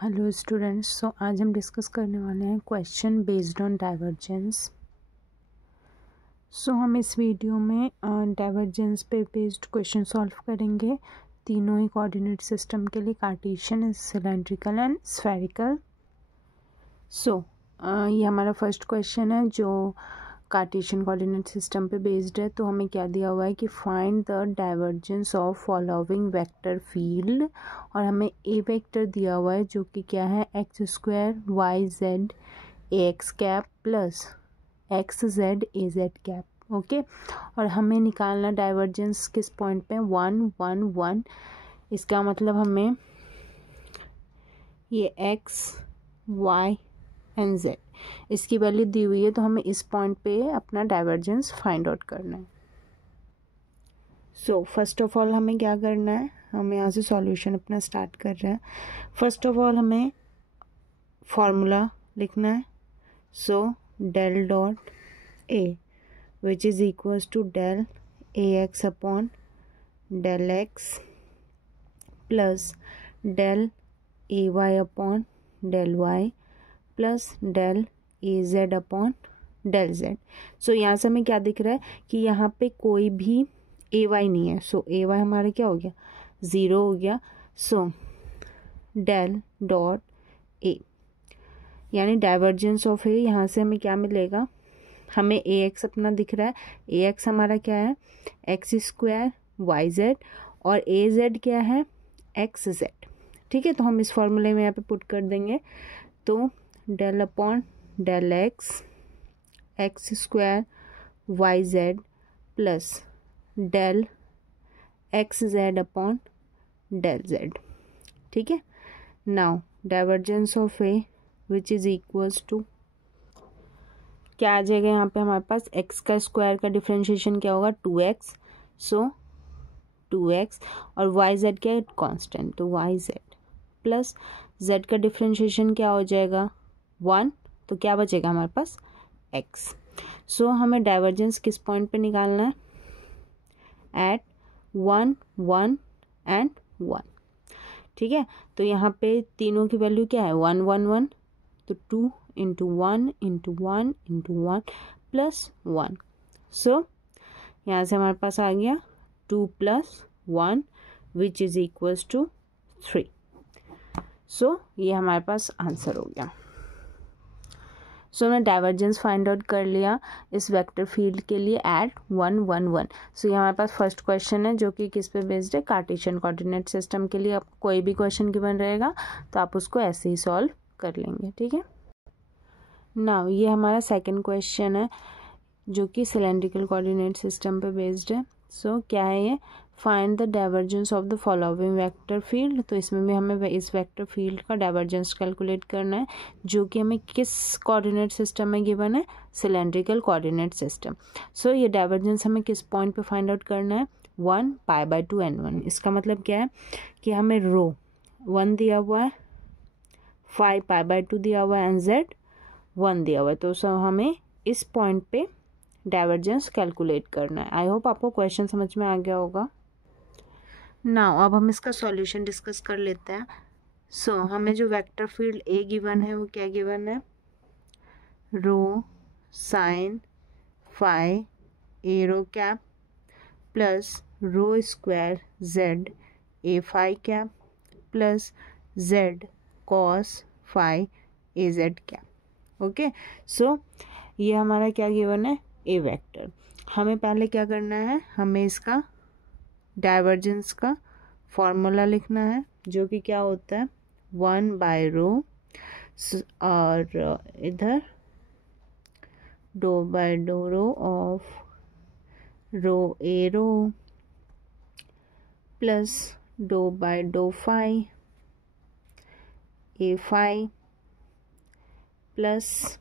Hello students, सो आज हम discuss करने वाले हैं क्वेश्चन बेस्ड ऑन डाइवर्जेंस। सो हम इस वीडियो में डाइवर्जेंस पे बेस्ड क्वेश्चन सॉल्व करेंगे तीनों ही कोऑर्डिनेट सिस्टम के लिए, कार्टेशियन, सिलेंड्रिकल एंड स्फेरिकल। सो ये हमारा फर्स्ट क्वेश्चन है जो कार्टेशियन कोऑर्डिनेट सिस्टम पे बेस्ड है। तो हमें क्या दिया हुआ है कि find the divergence of following vector field, और हमें ए वेक्टर दिया हुआ है जो कि क्या है, x square y z a x cap plus x z a z cap. Okay, और हमें निकालना डाइवर्जेंस किस पॉइंट पे, 1 1 1। इसका मतलब हमें ये एक्स वाई एंड जेड इसकी वैल्यू दी हुई है, तो हमें इस पॉइंट पे अपना डाइवर्जेंस फाइंड आउट करना है। सो फर्स्ट ऑफ ऑल हमें क्या करना है, हम यहाँ से सॉल्यूशन अपना स्टार्ट कर रहे हैं। फर्स्ट ऑफ ऑल हमें फॉर्मूला लिखना है। So del dot A which is equals to del A x upon del x plus del A y upon del y plus del A z upon del z. So यहाँ से हमें क्या दिख रहा है कि यहाँ पे कोई भी ए वाई नहीं है। सो ए वाई हमारा क्या हो गया, 0 हो गया। सो डेल डॉट ए यानी डाइवर्जेंस ऑफ ए, यहाँ से हमें क्या मिलेगा, हमें ए एक्स अपना दिख रहा है। ए एक्स हमारा क्या है, एक्स स्क्वायर वाई जेड, और ए जेड क्या है, एक्स जेड। ठीक है, तो हम इस फॉर्मूले में यहाँ पे पुट कर देंगे। तो del upon del x x square y z plus del x z upon del z. ठीक है, now divergence of a which is equals to क्या आ जाएगा, यहाँ पे हमारे पास एक्स का स्क्वायर का डिफरेंशिएशन क्या होगा, 2x। सो 2x और वाई जेड क्या है, कांस्टेंट, तो वाई जेड प्लस जेड का डिफरेंशिएशन क्या हो जाएगा, 1। तो क्या बचेगा हमारे पास, x। सो हमें डाइवर्जेंस किस पॉइंट पे निकालना है, एट 1 1 एंड 1। ठीक है, तो यहाँ पे तीनों की वैल्यू क्या है, 1 1 1, तो 2 into 1 into 1 into 1 plus 1। So यहाँ से हमारे पास आ गया 2 plus 1 which is equals to 3। So ये हमारे पास आंसर हो गया। सो हमने डाइवर्जेंस फाइंड आउट कर लिया इस वेक्टर फील्ड के लिए एट 1 1 1। सो ये हमारे पास फर्स्ट क्वेश्चन है जो कि किस पे बेस्ड है, कार्टेशियन कोऑर्डिनेट सिस्टम के लिए। आपको कोई भी क्वेश्चन गिवन रहेगा तो आप उसको ऐसे ही सॉल्व कर लेंगे। ठीक है, नाउ ये हमारा सेकंड क्वेश्चन है जो कि सिलेंड्रिकल कोऑर्डिनेट सिस्टम पे बेस्ड है। सो क्या है ये, find the divergence of the following vector field. तो इसमें भी हमें इस वेक्टर फील्ड का डाइवर्जेंस कैलकुलेट करना है जो कि हमें किस कोऑर्डिनेट सिस्टम में गिवन है, सिलेंड्रिकल कोऑर्डिनेट सिस्टम। सो ये डाइवर्जेंस हमें किस पॉइंट पे फाइंड आउट करना है, 1 π/2 n1। इसका मतलब क्या है कि हमें रो 1 दिया हुआ है, 5 π/2 दिया हुआ है एंड जेड 1 दिया हुआ है। तो हमें इस पॉइंट पे डाइवर्जेंस कैलकुलेट करना है। आई होप आपको क्वेश्चन समझ में आ गया होगा। नाउ अब हम इसका सॉल्यूशन डिस्कस कर लेते हैं। सो हमें जो वेक्टर फील्ड ए गिवन है वो क्या गिवन है, rho sine phi a rho cap plus rho square z a phi cap plus z cos phi a z cap. Okay, so ये हमारा क्या गिवन है, ए वेक्टर। हमें पहले क्या करना है, हमें इसका डाइवर्जेंस का फॉर्मूला लिखना है जो कि क्या होता है, 1/रो और इधर doh rho of rho a rho plus doh phi a phi plus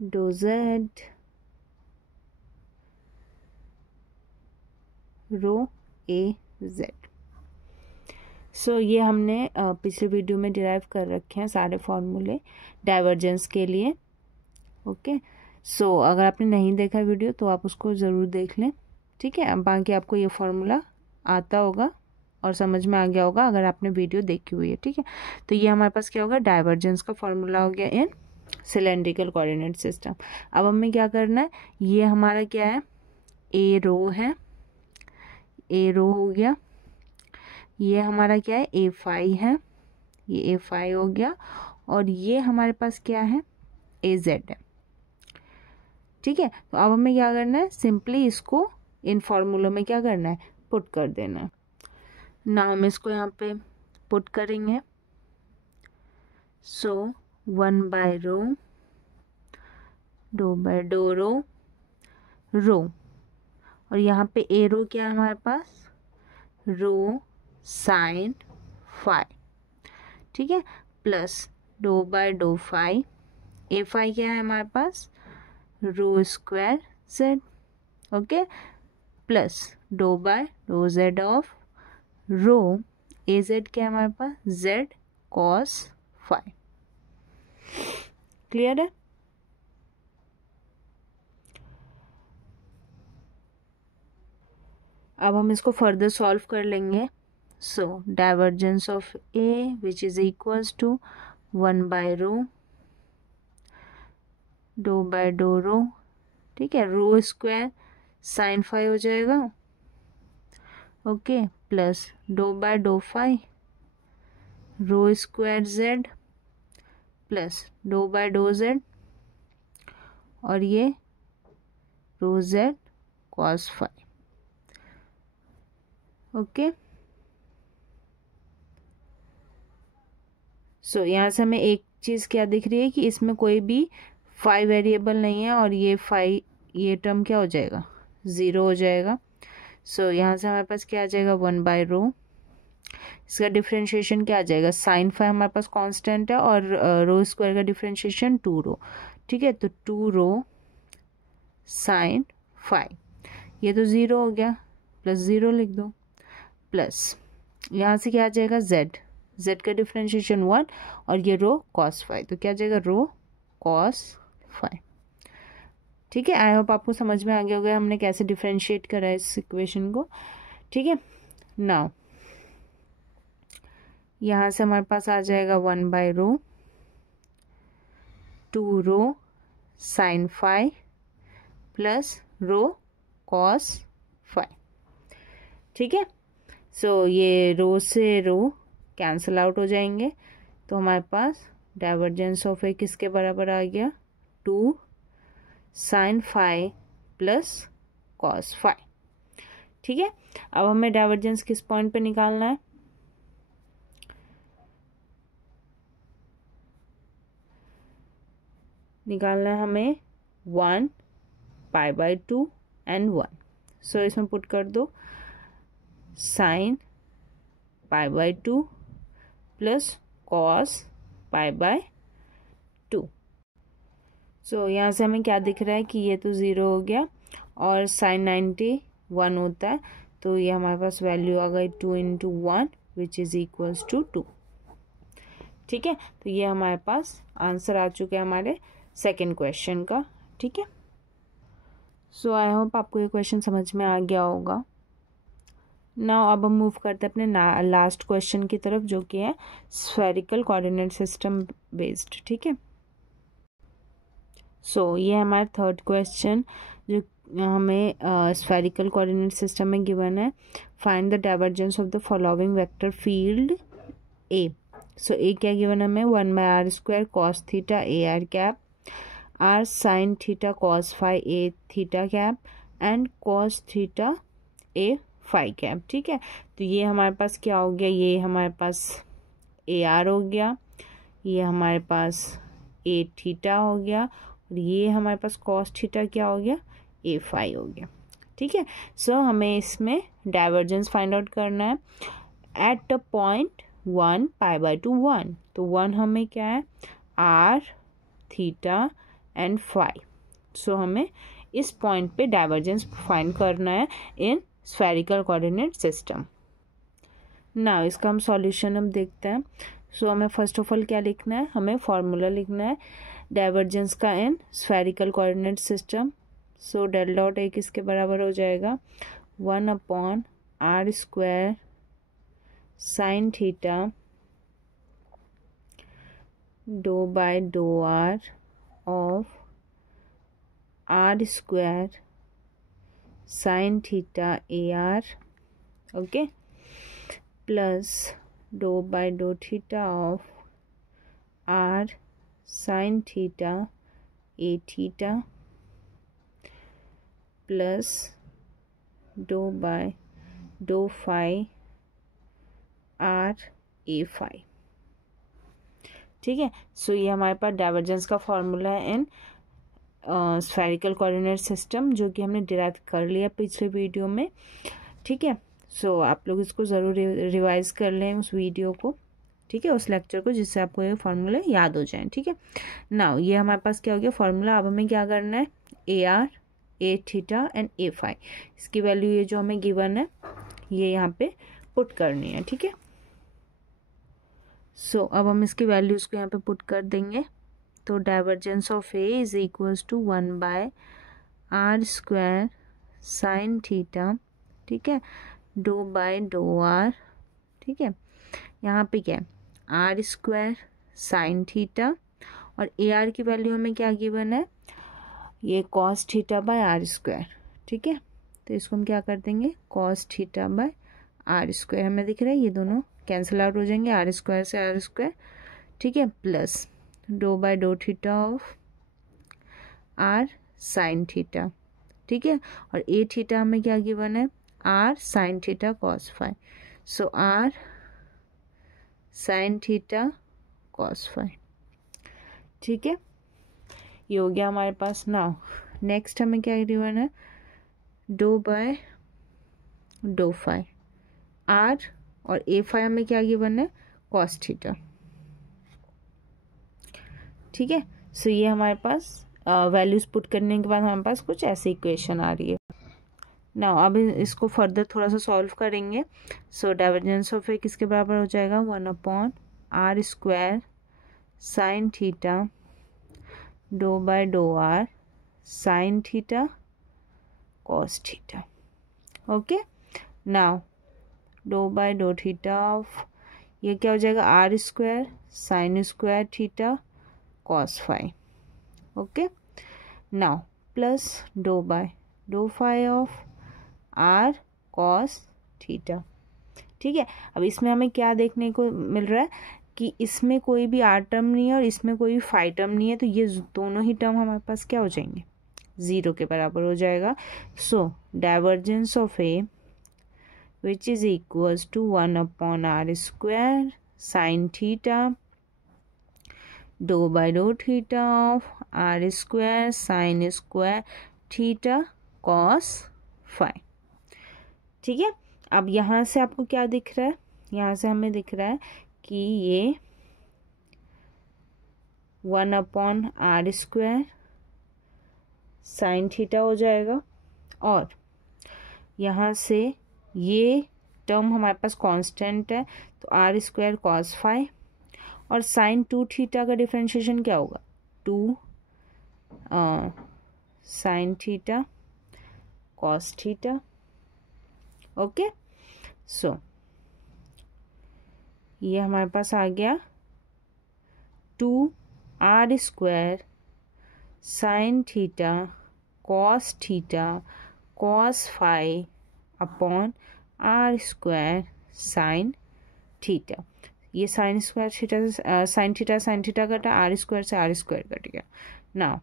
doh z rho a z. So ये हमने पिछले वीडियो में डिराइव कर रखे हैं सारे फॉर्मूले डाइवर्जेंस के लिए। ओके, सो अगर आपने नहीं देखा वीडियो तो आप उसको ज़रूर देख लें। ठीक है, बाकी आपको ये फॉर्मूला आता होगा और समझ में आ गया होगा अगर आपने वीडियो देखी हुई है, ठीक है। तो ये हमारे पास क्या होगा, डाइवर्जेंस का फॉर्मूला हो गया इन सिलेंड्रिकल कोऑर्डिनेट सिस्टम। अब हमें क्या करना है, ये हमारा क्या है, ए रो है, ए रो हो गया, ये हमारा क्या है, ए फाई है, ये ए फाई हो गया, और ये हमारे पास क्या है, ए जेड है, ठीक है। तो अब हमें क्या करना है, सिंपली इसको इन फॉर्मूलों में क्या करना है, पुट कर देना है। ना हम इसको यहाँ पे पुट करेंगे, so 1 by rho, doh by doh rho, rho, और यहाँ पे ए रो क्या है हमारे पास, रो साइन फाई, ठीक है, plus dough by dough phi, a phi क्या है हमारे पास, rho square z, okay, plus dough by dough z of rho a z क्या है हमारे पास, जेड कॉस फाई। क्लियर है। अब हम इसको फर्दर सॉल्व कर लेंगे। So divergence of a which is equals to 1 by rho, doh by doh rho, ठीक है, रो स्क्वायर साइन फाई हो जाएगा, okay, plus dough by dough phi, rho square z, plus dough by dough z, और ये rho z cos phi, okay. So यहाँ से हमें एक चीज़ क्या दिख रही है कि इसमें कोई भी फाई वेरिएबल नहीं है, और ये फाई, ये टर्म क्या हो जाएगा, ज़ीरो हो जाएगा। सो यहाँ से हमारे पास क्या आ जाएगा, 1 बाय रो, इसका डिफ्रेंशिएशन क्या आ जाएगा, साइन फाई हमारे पास कांस्टेंट है, और रो स्क्वायर का डिफ्रेंशिएशन 2 रो, ठीक है, तो 2 रो साइन फाई, ये तो ज़ीरो हो गया, प्लस ज़ीरो लिख दो, प्लस यहाँ से क्या आ जाएगा, जेड, जेड का डिफ्रेंशिएशन 1, और ये रो कॉस फाई, तो क्या आ जाएगा, रो कॉस फाई, ठीक है। आई होप आपको समझ में आ गया होगा हमने कैसे डिफ्रेंशिएट करा है इस इक्वेशन को, ठीक है। नाउ यहाँ से हमारे पास आ जाएगा 1 by rho, 2 rho sine phi, plus rho cos phi, ठीक है। सो ये रो से रो कैंसिल आउट हो जाएंगे, तो हमारे पास डाइवर्जेंस ऑफ ए किसके बराबर आ गया, 2 sine phi plus cos phi, ठीक है। अब हमें डाइवर्जेंस किस पॉइंट पे निकालना है, निकालना है हमें 1 पाई बाय 2 एंड 1। सो इसमें पुट कर दो sine pi by 2 plus cos pi by 2। सो यहाँ से हमें क्या दिख रहा है कि ये तो ज़ीरो हो गया, और साइन 90 1 होता है, तो ये हमारे पास वैल्यू आ गई 2 into 1 which is equals to 2, ठीक है। तो ये हमारे पास आंसर आ चुका है हमारे सेकेंड क्वेश्चन का, ठीक है। सो आई होप आपको ये क्वेश्चन समझ में आ गया होगा। नाउ अब हम मूव करते हैं अपने लास्ट क्वेश्चन की तरफ, जो कि है स्फेरिकल कोऑर्डिनेट सिस्टम बेस्ड, ठीक है। सो ये हमारा थर्ड क्वेश्चन जो हमें स्फेरिकल कोऑर्डिनेट सिस्टम में गिवन है, find the divergence of the following vector field a. So a क्या गिवन है हमें, 1 by r square cos theta a r cap, r sine theta cos phi a theta cap, and cos theta a phi cap, ठीक है। तो ये हमारे पास क्या हो गया, ये हमारे पास ए आर हो गया, ये हमारे पास ए थीटा हो गया, और ये हमारे पास कॉस थीटा क्या हो गया, ए फाई हो गया, ठीक है। सो हमें इसमें डाइवर्जेंस फाइंड आउट करना है at the point 1 pi by 2 1, तो 1 हमें क्या है, आर थीटा एंड फाई। सो हमें इस पॉइंट पे डाइवर्जेंस फाइंड करना है इन स्फेरिकल कोऑर्डिनेट सिस्टम। ना इसका हम सॉल्यूशन अब देखते हैं। सो हमें फर्स्ट ऑफ ऑल क्या लिखना है, हमें फॉर्मूला लिखना है डाइवर्जेंस का in spherical coordinate system. So del dot a किसके बराबर हो जाएगा, 1 upon r square sine theta doe by doe r of r square sine theta a r, okay, plus dough by doe theta of r sine theta a theta, plus dough by dough phi r a phi. ठीक है, सो ये हमारे पास divergence का formula है इन spherical coordinate system, जो कि हमने derive कर लिया पिछले वीडियो में। ठीक है, सो आप लोग इसको ज़रूर रिवाइज कर लें उस वीडियो को, ठीक है, उस लेक्चर को, जिससे आपको ये फॉर्मूले याद हो जाएं। ठीक है, नाउ ये हमारे पास क्या हो गया फॉर्मूला। अब हमें क्या करना है, a r a theta and a phi, इसकी वैल्यू ये जो हमें गिवन है ये यहाँ पे पुट करनी है। ठीक है, सो अब हम इसकी वैल्यूज़ को यहाँ पे पुट कर देंगे। तो divergence of a is equals to 1 by r square sine theta, ठीक है, डो बाय डो आर। ठीक है, यहाँ पे क्या है, आर स्क्वायर साइन थीटा, और ए आर की वैल्यू हमें क्या गिवन है, ये cos theta by r square. ठीक है, तो इसको हम क्या कर देंगे, cos theta by r square हमें दिख रहा है, ये दोनों कैंसिल आउट हो जाएंगे, आर स्क्वायर से आर स्क्वायर। ठीक है, plus dough by doe theta of r sine theta. ठीक है, और ए थीटा हमें क्या गिवन है, r sine theta cos phi, so r sine theta cos phi. ठीक है, ये हो गया हमारे पास। नाउ नेक्स्ट हमें क्या गिवन है, doe by dough phi r, और ए फाई हमें क्या गिवन है, कॉस थीटा। ठीक है, सो ये हमारे पास वैल्यूज पुट करने के बाद हमारे पास कुछ ऐसी इक्वेशन आ रही है। नाउ अब इसको फर्दर थोड़ा सा सॉल्व करेंगे। सो डाइवर्जेंस ऑफ ए किसके बराबर हो जाएगा, 1/r square sine theta doe by doe r sine theta cos theta. Okay, now doe by doe theta of ये क्या हो जाएगा, r square sine square theta cos phi. Okay, now plus dough by dough phi of r cos theta. ठीक है, अब इसमें हमें क्या देखने को मिल रहा है कि इसमें कोई भी आर टर्म नहीं है और इसमें कोई भी फाई टर्म नहीं है, तो ये दोनों ही टर्म हमारे पास क्या हो जाएंगे, ज़ीरो के बराबर हो जाएगा। So divergence of a which is equals to 1/r square sin theta dou by dou theta of r square sin square theta cos phi। ठीक है, अब यहाँ से आपको क्या दिख रहा है, यहाँ से हमें दिख रहा है कि ये 1/r स्क्वायर साइन थीटा हो जाएगा, और यहाँ से ये टर्म हमारे पास कांस्टेंट है, तो आर स्क्वायर कॉस फाई, और साइन 2 थीटा का डिफरेंशिएशन क्या होगा, 2 sine theta cos theta. Okay, so ये हमारे पास आ गया 2r square sine theta cos theta cos phi upon r square sine theta. ये sine square theta sine theta कटा, आर स्क्वायर से आर स्क्वायर कट गया। Now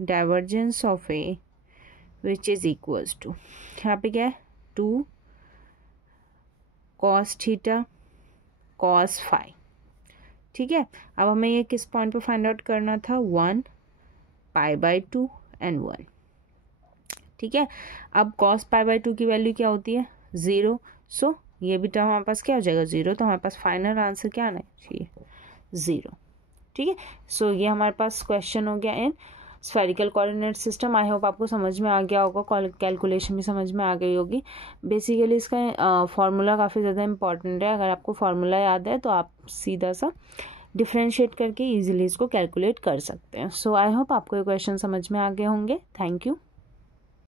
divergence of a which is equals to, यहाँ पे क्या है, 2 कॉस थीटा कॉस फाई। ठीक है, अब हमें ये किस पॉइंट पे फाइंड आउट करना था, 1 π/2 एंड 1। ठीक है, अब cos π/2 की वैल्यू क्या होती है, 0। सो ये भी टर्म हमारे पास क्या हो जाएगा, 0। तो हमारे पास फाइनल आंसर क्या आना चाहिए, 0। ठीक है, सो ये हमारे पास क्वेश्चन हो गया इन spherical coordinate system. I hope आपको समझ में आ गया होगा, कैलकुलेशन भी समझ में आ गई होगी। बेसिकली इसका फार्मूला काफ़ी ज़्यादा इंपॉर्टेंट है। अगर आपको फार्मूला याद है तो आप सीधा सा डिफ्रेंशिएट करके इजीली इसको कैलकुलेट कर सकते हैं। सो आई होप आपको ये क्वेश्चन समझ में आ गए होंगे। Thank you.